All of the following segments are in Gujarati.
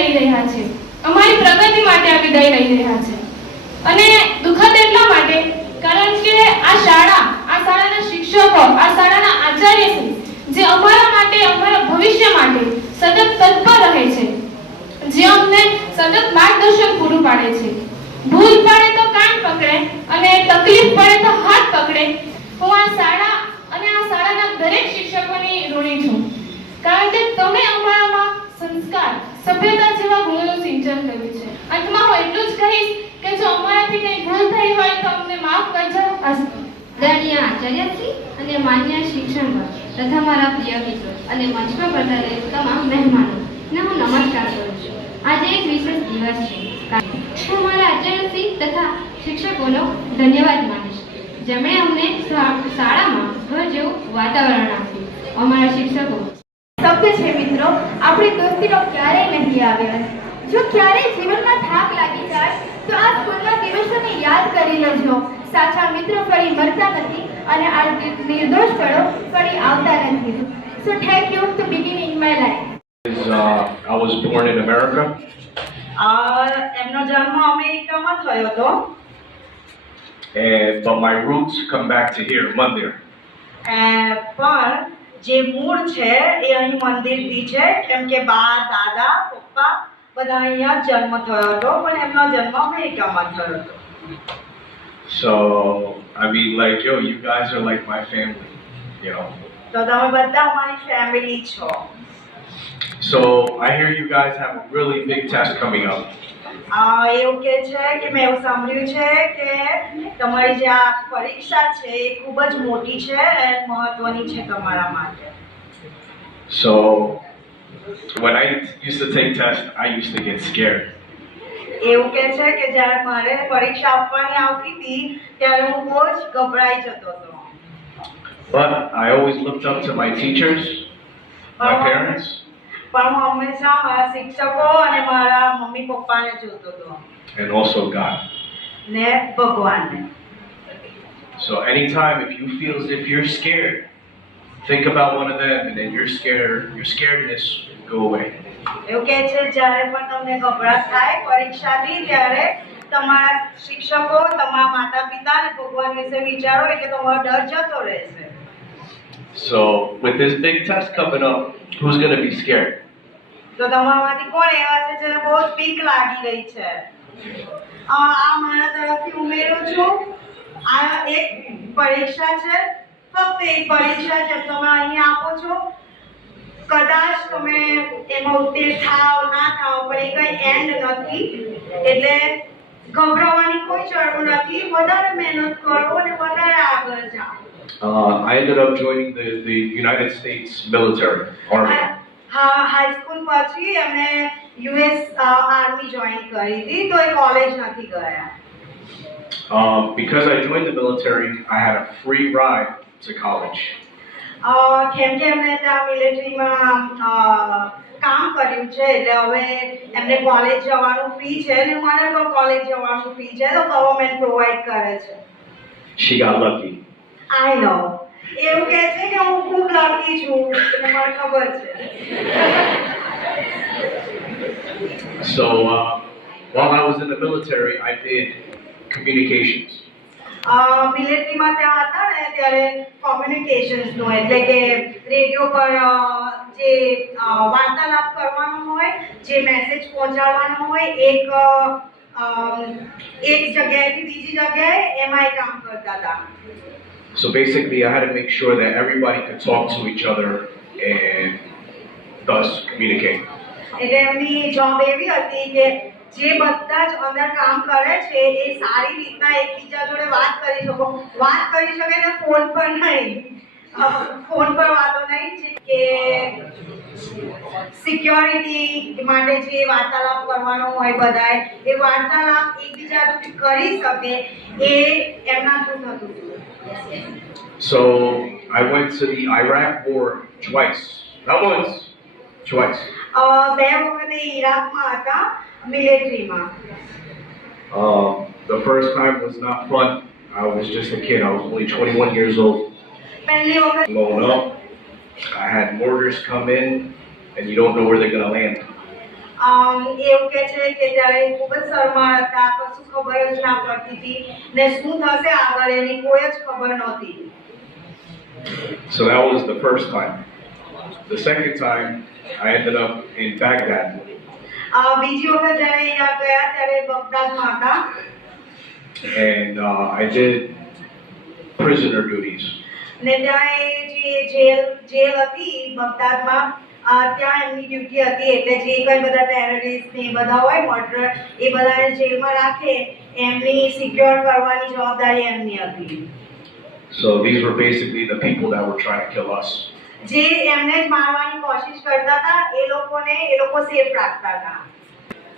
લઈ રહ્યા છે, અમારી પ્રગતિ માટે આ વિદાય લઈ રહ્યા છે. અને દુઃખદ એટલા માટે કારણ કે આ શાળાના શિક્ષકો, આ શાળાના આચાર્યશ્રી જે અમારા માટે, અમારા ભવિષ્ય માટે સતત તત્પર રહે છે, જે અમને સતત માર્ગદર્શન પૂરું પાડે છે. ભૂલ પડે તો કાન પકડે અને તકલીફ પડે તો હાથ પકડે. હું આ શાળા અને આ શાળાના દરેક શિક્ષકોની ઋણી છું, કારણ કે તમે અમારામાં સંસ્કાર, સભ્યતા જેવા ગુણોનું સિંચન કર્યું છે. અંતમાં હું એટલું જ કહીશ કે જો અમારાથી કંઈ ભૂલ થઈ હોય તો અમને માફ કરજો. આદરણીય આચાર્યશ્રી અને માન્ય શિક્ષકો તથા મારા પ્રિય મિત્રો અને મંચ પર પધારેલ તમામ મહેમાનોને હું નમસ્કાર કરું છું. આજે એક વિશેષ દિવસ છે. હું મારા આચાર્યશ્રી તથા શિક્ષકોનો ધન્યવાદ માનીશ, જેમણે અમને શાળામાં ઘર જેવું વાતાવરણ આપ્યું. અમારા શિક્ષકો સભ્ય છે મિત્રો, આપણી દોસ્તીનો ક્યારેય નહીં આવે. જો ક્યારેય જીવનમાં થાક લાગી જાય તો આ સ્કૂલના દિવસોને યાદ કરી લેજો. સાચા મિત્રો ફરી મળતા નથી અને આ નિર્દોષ પળો ફરી આવતા નથી. So thank you to begin in my life. I was born in America. એમનો જન્મ અમેરિકામાં થયો હતો, But my roots come back to here, Mandir. પણ જે મૂળ છે એ અહીં મંદિરથી છે, કેમ કે બા, દાદા, પપ્પા બધા અહીંયા જન્મ થયો હતો, પણ એમનો જન્મ અમેરિકામાં થયો હતો. So, I mean, like, yo, you guys are like my family, you know. તો તમે બધા અમારી ફેમિલી છો. So, I hear you guys have a really big test coming up. એવું કે છે કે મેં એવું સાંભળ્યું છે કે તમારી જે આ પરીક્ષા છે એ ખૂબ જ મોટી છે અને મહત્વની છે તમારા માટે. So, when I used to take tests, I used to get scared. એવું કે છે કે જ્યારે મારે પરીક્ષા આપવાની આવતી હતી ત્યારે હું બહુ જ ગભરાઈ જતો હતો. But I always looked up to my teachers, my parents. પણ હું હંમેશા મારા શિક્ષકો અને મારા મમ્મી પપ્પાને જોતો હતો, And also God. ને ભગવાનને. So anytime if you feel as if you're scared, think about one of them and then your scaredness will go away. એવું કહે છે જ્યારે પણ તમને ગભરાટ થાય પરીક્ષાથી ત્યારે તમારા શિક્ષકો, તમારા માતા પિતા અને ભગવાન વિશે વિચારો એટલે તમારો ડર જતો રહેશે. So with this big test coming up, who's going to be scared? તો તમારામાંથી કોણ એવા છે જેને બહુ જ બીક લાગી રહી છે? આ મારા તરફથી ઉમેરું છું, આ એક પરીક્ષા છે, ફક્ત એક પરીક્ષા છે. તમે અહીંયા આપો છો, કદાચ તમે એમાં ઉત્તીર્ણ થાવ ના થાવ, પણ એ કંઈ એન્ડ નથી, એટલે ગભરાવાની કોઈ જરૂર નથી. વધારે મહેનત કરો અને વધારે આગળ જાઓ. I ended up joining the United States military, Army. High school પછી એમણે યુએસ આર્મી જોઈન કરી હતી, તો એ કોલેજ નથી ગયા. Because I joined the military, I had a free ride to college. કેમ કે એમણે ત્યાં મિલિટરીમાં કામ કર્યું છે એટલે હવે એમને કોલેજ જવાનું ફ્રી છે અને મને પણ કોલેજ જવાનું ફ્રી છે, તો ગવર્મેન્ટ પ્રોવાઈડ કરે છે. She got lucky. આઈ નો. એવું કહે છે કે હું ખૂબ લકી છું, એટલે મને ખબર છે. So while I was in the military, I did communications. મિલિટરીમાં ત્યાં હતા ને ત્યારે કોમ્યુનિકેશન્સનું, એટલે કે રેડિયો પર જે વાર્તાલાપ કરવાનો હોય, જે મેસેજ પહોંચાડવાનો હોય એક જગ્યાએથી બીજી જગ્યાએ, એમાં એ કામ કરતા હતા. So basically, I had to make sure that everybody could talk to each other and thus communicate. એટલે એમની જોબ એવી હતી કે જે બધા જ અંદર કામ કરે છે એ સારી રીતના એકબીજા જોડે વાત કરી શકે ને ફોન પર નહીં. ફોન પર વાતો નહીં, કે સિક્યોરિટી માટે જે વાર્તાલાપ કરવાનો હોય બધાએ, એ વાર્તાલાપ એકબીજા જોડે કરી શકે, એ એમના થ્રુ થતું હતું. So I went to the Iraq War twice. Not once, twice. બે વખતે ઈરાકમાં હતા મિલિટરીમાં. The first time was not fun. I was just a kid. I was only 21 years old. પહેલી વખત Blown up. I had mortars come in, and you don't know where they're gonna land. એવું કે છે કે ત્યારે ખૂબ જ શરમાળ હતા, કશું ખબર જ ના પડતી હતી ને શું થશે આગળ એની કોઈ જ ખબર નહોતી. So that was the first time. The second time, I ended up in Baghdad. બીજી વખત જ્યારે અહીંયા ગયા ત્યારે બગદાદમાં હતા. And I did prisoner duties. ને ત્યાં એ જેલ હતી બગદાદમાં, ત્યાં એમની ડ્યુટી હતી. એટલે જે કંઈ બધા ટેરરિસ્ટ ને એ બધા હોય મર્ડર, એ બધાને જેલમાં રાખે એમની સિક્યોર કરવાની જવાબદારી એમની હતી. So these were basically the people that were trying to kill us. જે એમને જ મારવાની કોશિશ કરતા હતા એ લોકો સેફ રાખતા હતા.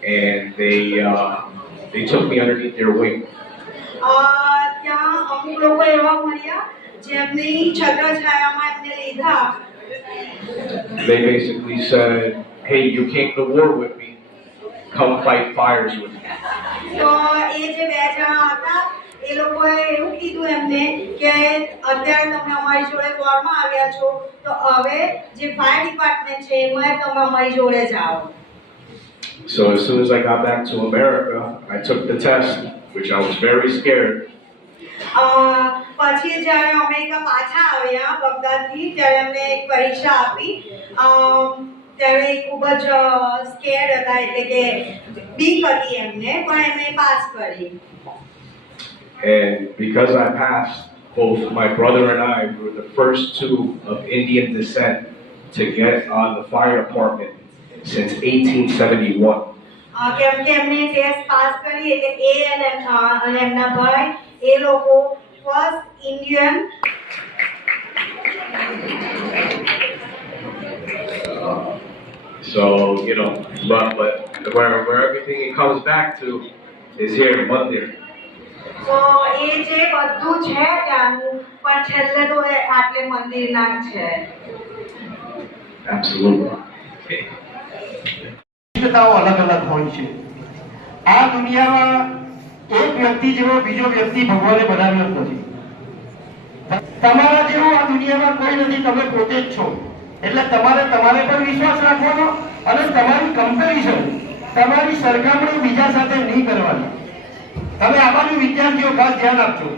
And they took me underneath their wing. ત્યાં અમુક લોકો એવા મળ્યા જેમની છત્રછાયામાં એમને લીધા. They basically said, hey, you came to war with me, come fight fires with me. તો એ જે બે જણા હતા એ લોકોએ એવું કીધું એમને કે અત્યારે તમે અમારી જોડે વોરમાં આવ્યા છો તો હવે જે ફાયર ડિપાર્ટમેન્ટ છે એમાં તમે અમારી જોડે જાઓ. So as soon as I got back to America, I took the test, which I was very scared. પછી જ્યારે અમેરિકા પાછા આવ્યા બગદાદથી ત્યારે અમને એક પરીક્ષા આપી. ત્યારે ખૂબ જ સ્કેર્ડ હતા, એટલે કે બીક હતી એમને, પણ એમને પાસ કરી. And because I passed, both my brother and I were the first two of Indian descent to get on the fire department since 1871. કેમ કે એમને ટેસ્ટ પાસ કરી એટલે એ અને એમના ભાઈ એ લોકો first Indian. So, you know, but where everything it comes back to is here in Mandir. તો એ જે બધું છે ત્યાંનું, પણ છેલ્લે તો એ આટલે મંદિરના જ છે. Absolutely. વિશેષતાઓ અલગ અલગ હોય છે. આ દુનિયામાં એક વ્યક્તિ જેવો બીજો વ્યક્તિ ભગવાને બનાવ્યો જ નથી. તમારા જેવું આ દુનિયામાં કોઈ નથી, તમે પોતે જ છો. એટલે તમારે પર વિશ્વાસ રાખવાનો અને તમારી કમ્પેરિઝન, તમારી સરખામણી બીજા સાથે નહીં કરવાની. તમે આ બાજુ વિદ્યાર્થીઓ ખાસ ધ્યાન આપજો,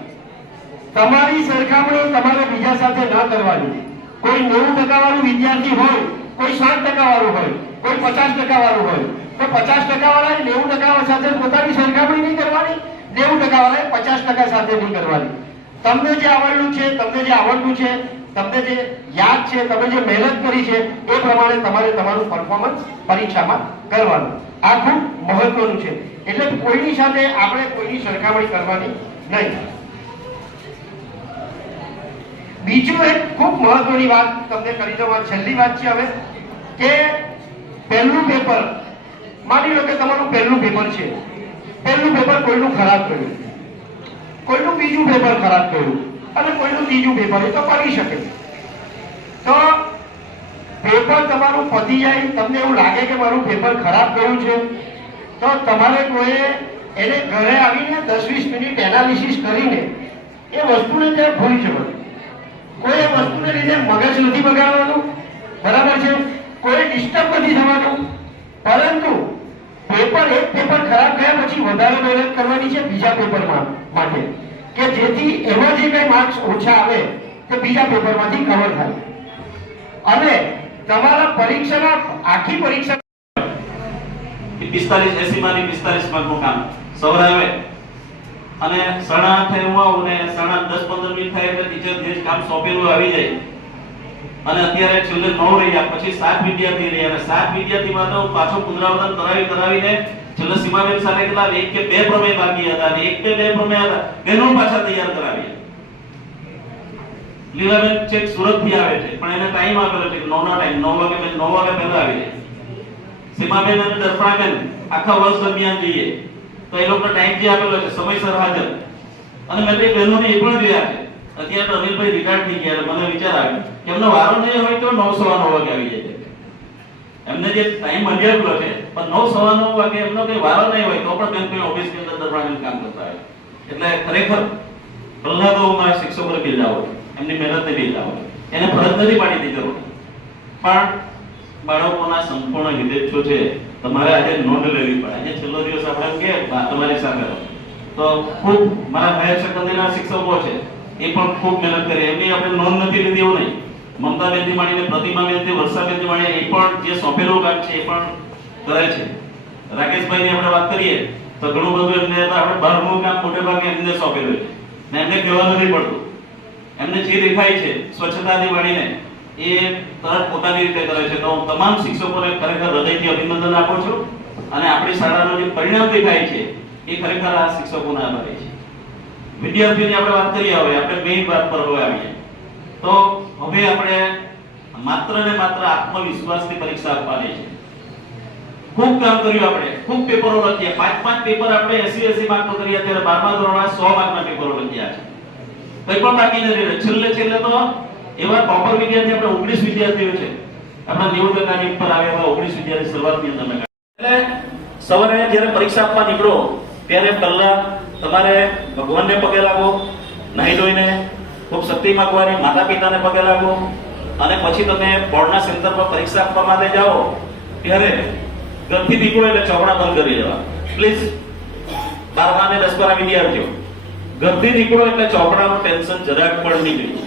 તમારી સરખામણી તમારે બીજા સાથે ન કરવાની. કોઈ 90% વાળું વિદ્યાર્થી હોય, કોઈ 60% વાળું હોય, કોઈ 50% વાળું હોય, તો 50% વાળાએ 90% સાથે પોતાની સરખામણી નહીં કરવાની, 90% વાળાએ 50% સાથે નહીં કરવાની. તમને જે આવડ્યું છે, તમને જે આવડતું છે, તમને જે યાદ છે, તમે જે મહેનત કરી છે એ પ્રમાણે તમારે તમારું પરફોર્મન્સ પરીક્ષામાં કરવાનું. આ ખૂબ મહત્વનું છે. એટલે કોઈની સાથે આપણે કોઈની સરખામણી કરવાની નહીં. બીજું એક ખૂબ મહત્વની વાત તમને કરી દઉં, છેલ્લી વાત છે હવે, કે પહેલું પેપર, માની લો કે તમારું પહેલું પેપર છે, પહેલું પેપર કોઈનું ખરાબ ગયું, કોઈનું બીજું પેપર ખરાબ ગયું અને કોઈનું ત્રીજું પેપર, એ તો પડી શકે. તો પેપર તમારું પતી જાય, તમને એવું લાગે કે મારું પેપર ખરાબ ગયું છે, તો તમારે કોઈ એને ઘરે આવીને 10-20 મિનિટ એનાલિસિસ કરીને એ વસ્તુને ત્યાં ભૂલી જવાનું. કોઈ એ વસ્તુને લીધે મગજ નથી બગાડવાનું, બરાબર છે, કોઈ ડિસ્ટર્બ નથી થવાનું. પરંતુ એક પેપર ખરાબ ગયા પછી વધારે મહેનત કરવાની છે બીજા પેપરમાં માટે, કે જેથી એમાં જે કઈ માર્ક્સ ઓછા આવે તે બીજા પેપરમાંથી કવર થાય. અને તમારા પરીક્ષાના આખી પરીક્ષા 45-80 માંથી 45 માર્કનું કામ સવારે આવે અને 8:30 હું આવું ને 10-15 મિનિટ થાય એટલે ટીચર જે કામ સોંપેલું આવી જાય. અને અત્યારે છેલ્લે 9 રહ્યા, પછી 7 વિદ્યાર્થી રહ્યા અને 7 વિદ્યાર્થીમાં તો પાછો પુનરાવર્તન કરાવીને છેલ્લે સીમાબેન સાથે કેટલા 1 કે 2 પ્રમેય બાકી હતા અને 1 કે 2 પ્રમેય હતા તેનો પાછા તૈયાર કરાવી. લીલાબેન ચેક સુરત થી આવે છે પણ એને ટાઈમ આપેલો છે 9 નો ટાઈમ, 9 વાગે પહેલા આવી જાય. સીમાબેન અને દર્પણાબેન આખા વર્ષ દરમિયાન જઈએ તો એ લોકોનો ટાઈમ જે આપેલો છે સમયસર હાજર. અને મેં તે બહેનોને એ પણ જોયા છે. અત્યારે તો અનિલભાઈ રિટાયર્ડ થઈ ગયા, મને વિચાર આવ્યો કે એમનો વારો નહીં હોય તો 9:15 વાગે આવી જાય છે. એમને જે ટાઈમ મળ્યો છે પણ 9:15 વાગે એમનો કઈ વારો નહીં હોય તો પણ બેન કોઈ ઓફિસની અંદર દરબારનું કામ કરતા હોય. એટલે ખરેખર પહેલા તો મારા શિક્ષકોને બિરદાવો, એમની મહેનતને બિરદાવો. એને ફરજ નથી પાડી દીધી જરૂર, પણ બાળકોના સંપૂર્ણ વિદ્યાર્થીઓ છે તમારે આજે નોંધ લેવી પડે. આજે છેલ્લો દિવસ આપણે એમ કે તમારી સાથે તો ખૂબ મારા હાયર સેકન્ડરીના શિક્ષકો છે એ પણ ખૂબ મહેનત કરી. એમની આપણે નોંધ નથી લીધી એવું નહીં. મમતાબેનથી માંડીને પ્રતિમાબેનથી વર્ષાબેનથી માંડીને એ પણ જે સોંપેલું કામ છે એ પણ કરે છે. રાકેશભાઈની આપણે વાત કરીએ તો ઘણું બધું એમને આપણે બહારનું કામ મોટે ભાગે એમને સોંપેલું છે ને એમને કહેવાનું નથી પડતું. એમને જે દેખાય છે સ્વચ્છતાથી માંડીને એ તરત પોતાની રીતે કરે છે. તો હું તમામ શિક્ષકોને ખરેખર હૃદયથી અભિનંદન આપું છું અને આપણી શાળાનું જે પરિણામ દેખાય છે એ ખરેખર આ શિક્ષકોને આભારી છે. વિદ્યાર્થીઓની આપણે વાત કરીએ, હવે આપણે મેઇન વાત પર હવે આવીએ તો હવે આપણે માત્ર ને માત્ર આત્મવિશ્વાસની પરીક્ષા આપવાની છે. ખૂબ કામ કર્યું, આપણે ખૂબ પેપરો લખ્યા, 5 પેપર આપણે 80 માર્ક નો કર્યા. ત્યારે 12મા ધોરણમાં 100 માર્કના પેપરો લખ્યા છે. કંઈ પણ બાકી નથી રહ્યું. છેલ્લે તો એવા ટોપર વિદ્યાર્થી આપણે 19 વિદ્યાર્થીઓ છે આપણા 90% ઉપર આવ્યા. 19 વિદ્યાર્થી શરૂઆતની અંદર. એટલે સવારે જ્યારે પરીક્ષા આપવા નીકળો ત્યારે પહેલા તમારે ભગવાનને પગે લાગો, નાહી ધોઈને ખૂબ શક્તિ માંગવાની, માતા પિતાને પગે લાગો અને પછી તમે બોર્ડના સેન્ટર પર પરીક્ષા આપવા માટે જાઓ ત્યારે ઘરથી નીકળો એટલે ચોપડા બંધ કરી દેવા. પ્લીઝ 12મા અને 10મા વિદ્યાર્થીઓ ઘરથી નીકળો એટલે ચોપડાનું ટેન્શન જરાક પણ નીકળી.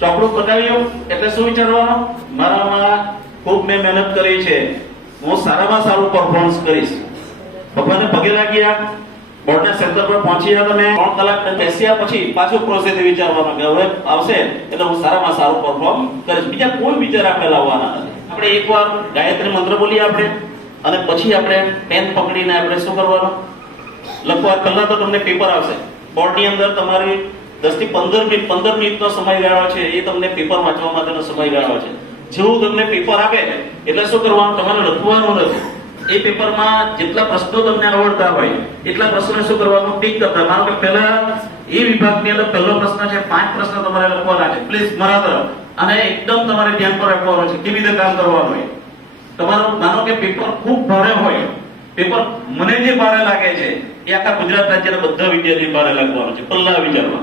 ચોપડું પતાવ્યું એટલે શું વિચારવાનું? મારામાં ખૂબ મેં મહેનત કરી છે, હું સારામાં સારું પરફોર્મન્સ કરીશ. ભગવાનને પગે લાગ્યા, બોર્ડના સેન્ટર પર પહોંચ્યા, તમે 3 કલાક બેસ્યા પછી પાછું પ્રોસેસ વિચારવાનું કે હવે આવશે એટલે હું સારામાં સારું પરફોર્મ કરીશ. બીજા કોઈ વિચાર આપણે લાવવાના નથી. આપણે એકવાર ગાયત્રી મંત્ર બોલીએ આપણે અને પછી આપણે પેન પકડીને આપણે શું કરવાનું? લખવા. પહેલા તો તમને પેપર આવશે બોર્ડની અંદર, તમારી 10 થી 15 મિનિટનો સમયગાળો છે એ તમને પેપર વાંચવા માટેનો સમયગાળો છે. જેવું તમને પેપર આપે એટલે શું કરવાનું? તમારે લખવાનું નથી. એ પેપરમાં જેટલા પ્રશ્નો તમને આવડતા હોય એટલા પ્રશ્નો શું કરવાનું? ટીક કરતા. માનો કે પહેલા એ વિભાગની અંદર પહેલો પ્રશ્ન છે, 5 પ્રશ્ન તમારે લખવાના છે. પ્લીઝ મારા તરફ અને એકદમ તમારે ધ્યાન પર રાખવાનું છે કેવી રીતે કામ કરવાનું હોય. તમારું માનો કે પેપર ખૂબ ભારે હોય, પેપર મને જે ભારે લાગે છે એ આખા ગુજરાત રાજ્યના બધા વિદ્યાર્થી ભારે લાગવાનું છે. પહેલા વિચારવા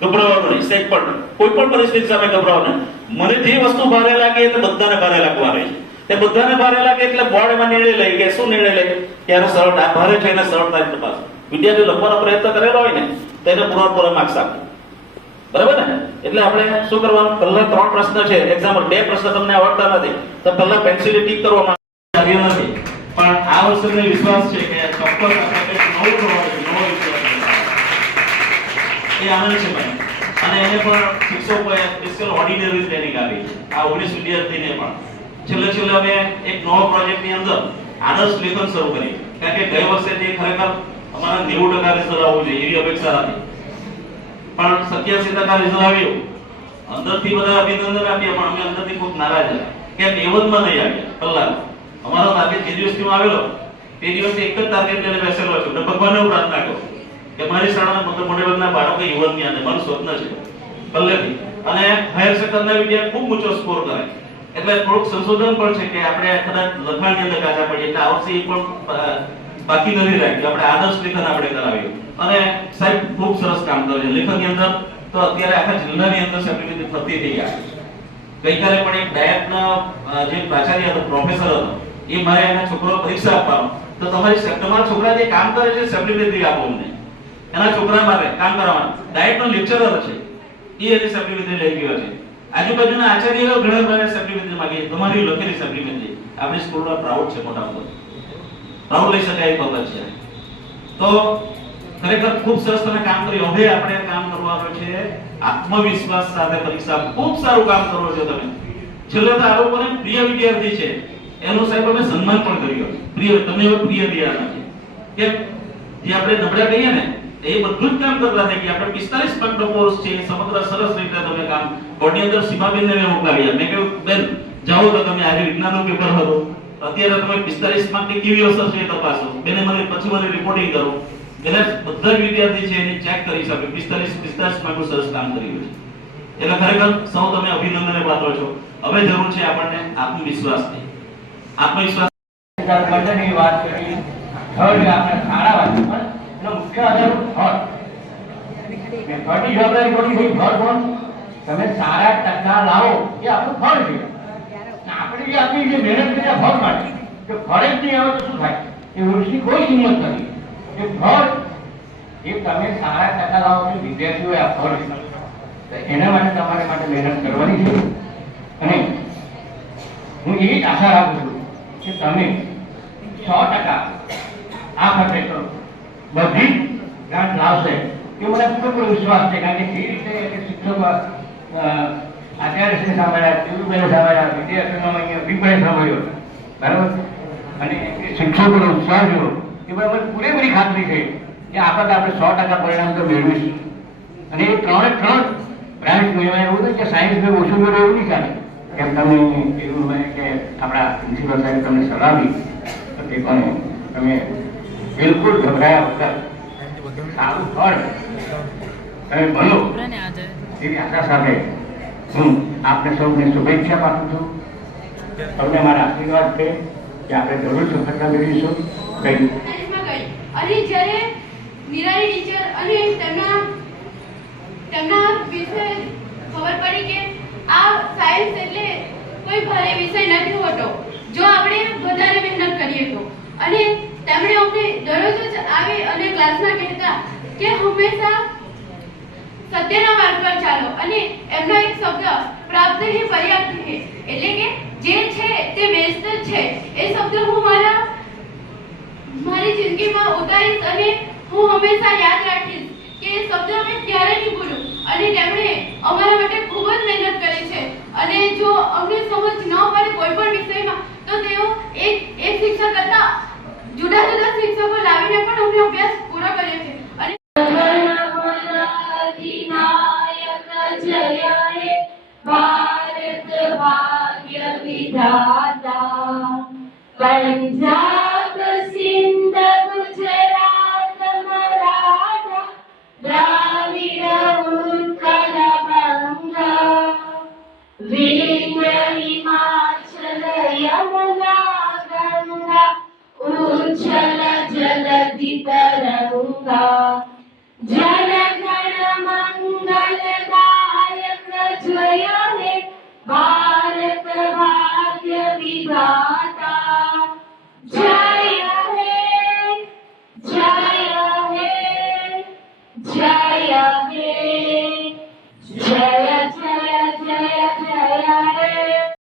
ગભરાવાનું નહીં, સેજ પણ કોઈ પણ પરિસ્થિતિ સામે ગભરાવાનું. મને જે વસ્તુ ભારે લાગે એ તો બધાને ભારે લાગવાની છે. તે બધાને ભારે લાગે એટલે બોર્ડ એમાં નિર્ણય લઈ કે શું નિર્ણય લે કે આનો સરળતા ભારે છે એને સરળતાથી તપાસ. વિદ્યાર્થીઓ લખવાનો પ્રયત્ન કરેલો હોય ને તો એને પૂરા માર્ક્સ આપે. બરાબર ને? એટલે આપણે શું કરવાનું? પહેલા 3 પ્રશ્ન છે. એક્ઝામ્પલ 2 પ્રશ્ન તમને આવડતા નથી તો પહેલા પેન્સિલ ટીક કરવામાં આવ્યો નથી. પણ આ વર્ષે વિશ્વાસ છે કે ચોક્કસ આપણે કંઈક નવું કરવાનું છે, નવો વિશ્વાસ એ આનંદ છે ભાઈ. અને એને પણ શિક્ષકોએ સ્પેશિયલ ઓર્ડિનરી ટ્રેનિંગ આપી છે આ 19 વિદ્યાર્થીને પણ. છેલ્લે અમે એક નવો પ્રોજેક્ટની અંદર આદર્શ લેખન શરૂ કરી. કારણ કે ગઈ વર્ષે જે ખરેખર અમારા 90% રિઝલ્ટ આવવું જોઈએ એવી અપેક્ષા હતી, પણ 87% રિઝલ્ટ આવ્યું. અંદરથી બધા અભિનંદન આપ્યા પણ અમે અંદરથી ખૂબ નારાજ હતા કે 92માં નહીં આવ્યા. કલાક અમારો ટાર્ગેટ જે દિવસથી આવેલો તે દિવસે એક જ ટાર્ગેટ લઈને બેસેલો છું અને ભગવાનને પ્રાર્થના કરું કે મારી શાળાના મોટે ભાગના બાળકો યુવાનની અંદર મારું સ્વપ્ન છે પહેલેથી. અને હાયર સેકન્ડરી વિદ્યાર્થી ખૂબ ઊંચો સ્કોર કરે એટલે થોડુંક સંશોધન પણ છે કે આપણે કદાચ લખાણની અંદર કાચા પડીએ એટલે આ વર્ષે એ પણ બાકી નથી રાખ્યું. આપણે આદર્શ લેખન આપણે કરાવ્યું અને સાહેબ ખૂબ સરસ કામ કરે છે લેખનની અંદર. તો અત્યારે આખા જિલ્લાની અંદર સર્ટિફિકેટ ફરતી થઈ ગયા. ગઈકાલે પણ એક ડાયટના જે પ્રાચાર્ય હતો, પ્રોફેસર હતો, એ મારે એના છોકરો પરીક્ષા આપવાનો તો તમારા છોકરા જે કામ કરે છે સર્ટિફિકેટ આપો અમને. એના છોકરા માટે કામ કરવાનું ડાયટનો લેક્ચરર છે એ એની સર્ટિફિકેટ લઈ ગયો છે. આજુબાજુના આચાર્ય ઘણા બધા સર્ટિફિકેટ માંગે તમારી લખેલી સર્ટિફિકેટ આપણી સ્કૂલનો પ્રાઉડ છે, મોટા મોટો પ્રાઉડ લઈ શકાય એ બાબત છે. તો ખરેખર ખૂબ સરસ તમે કામ કર્યું. હવે આપણે કામ કરવાનું છે આત્મવિશ્વાસ સાથે પરીક્ષા. ખૂબ સારું કામ કરો છો તમે. છેલ્લે તો આ લોકોને પ્રિય વિદ્યાર્થી છે એનું સાહેબ અમે સન્માન પણ કર્યું. પ્રિય તમે હવે પ્રિય રહ્યા નથી કે જે આપણે નબળા કહીએ ને એ બધું જ કામ કરતા થઈ ગયા. આપણે 45 માર્કનો કોર્સ છે, સમગ્ર સરસ રીતે તમે કામ બોર્ડની અંદર સીમાબેનને મેં મોકલાવ્યા. મેં કહ્યું બેન જાઓ તો તમે આજે વિજ્ઞાનનું પેપર હતું, અત્યારે તમે 45 માર્કની કેવી અસર છે એ તપાસો. બેને મને પછી મને રિપોર્ટિંગ કરો એટલે બધા વિદ્યાર્થી છે એને ચેક કરી શકે 45 માર્કનું સરસ કામ કર્યું છે. એટલે ખરેખર સૌ તમે અભિનંદનને પાત્ર છો. હવે જરૂર છે આપણને આત્મવિશ્વાસની. આત્મવિશ્વાસ ની વાત કરી થર્ડ આપણે સારા વાત પણ એનો મુખ્ય આધાર થર્ડ મેથડની જવાબદારી કોની થઈ? થર્ડ કોણ? તમે સારા ટકા લાવો એ આપણું ફળ છે. આપણે જે આપણી જે મહેનત કરી ફળ માટે જો ફળ જ નહીં આવે તો શું થાય? એ વૃક્ષની કોઈ કિંમત નથી. એ ફળ એ તમે સારા ટકા લાવો છો વિદ્યાર્થીઓએ આ ફળ તો એના માટે તમારે માટે મહેનત કરવાની છે. અને હું એવી જ આશા રાખું છું કે તમે 100% આ વખતે તો બધી ગ્રાન્ટ લાવશે એ મને પૂરેપૂરો વિશ્વાસ છે. કારણ કે જે રીતે શિક્ષકો આચાર્યશ્રી સાંભળ્યા, ટીવીભાઈ સાંભળ્યા, વિદ્યાર્થીઓનો અહીંયા અભિપ્રાય સાંભળ્યો, બરાબર, અને શિક્ષકોનો ઉત્સાહ જોયો એ મને પૂરેપૂરી ખાતરી છે કે આપણે 100% પરિણામ તો મેળવીશું. અને એ ત્રણે ત્રણ બ્રાન્ચ મેળવ્યા. એવું નથી કે સાયન્સ મેં ઓછું મેળવ્યું એવું નહીં ચાલે. કેમ તમે એવું મેં કે આપણા પ્રિન્સિપલ સાહેબ તમને સલાહ આપી તો તે પણ તમે બિલકુલ ગભરાયા વગર સારું ફળ તમે બનો એવી આશા સાથે હું આપને સૌને શુભેચ્છા પાઠવું છું. તમને મારા આશીર્વાદ છે કે આપણે જરૂર સફળતા મેળવીશું. સાયન્સમાં ગઈ અને જ્યારે મીરાની ટીચર અને તેમના વિશે ખબર પડી કે આ સાયન્સ એટલે કોઈ ભારે વિષય નથી હોતો જો આપણે વધારે મહેનત કરીએ તો. અને તેમણે અમને દરરોજ જ આવી અને ક્લાસમાં કહેતા કે હંમેશા સત્યના માર્ગ પર ચાલો. અને એમનો એક શબ્દ પ્રાપ્ત હી પર્યાપ્ત હે એટલે કે જે છે તે બેસ્ટ જ છે. એ શબ્દ હું મારી જિંદગીમાં ઉતારીશ અને હું હંમેશા યાદ રાખીશ કે એ શબ્દ અમે ક્યારે નહીં ભૂલું. અને તેમણે અમારા માટે ખૂબ જ મહેનત કરી છે. અને જો અમને સમજ ન પડે કોઈ પણ વિષયમાં તો તેઓ એક શિક્ષક કરતા જુદા જુદા શિક્ષકો લાવીને પણ અમને અભ્યાસ પૂરો કર્યો છે. અને ભારત ભાગ્ય વિધાતા પંજાબ સિંધ ગુજરાત મરાઠા દ્રાવિડ ઉત્કલ બંગા વિંધ્ય હિમાચલ યમુના ગંગા ઉચ્છલ જલધિ તરંગા જન ગણ મંગલદાયક જય હે ભારત ભાગ્ય વિધાતા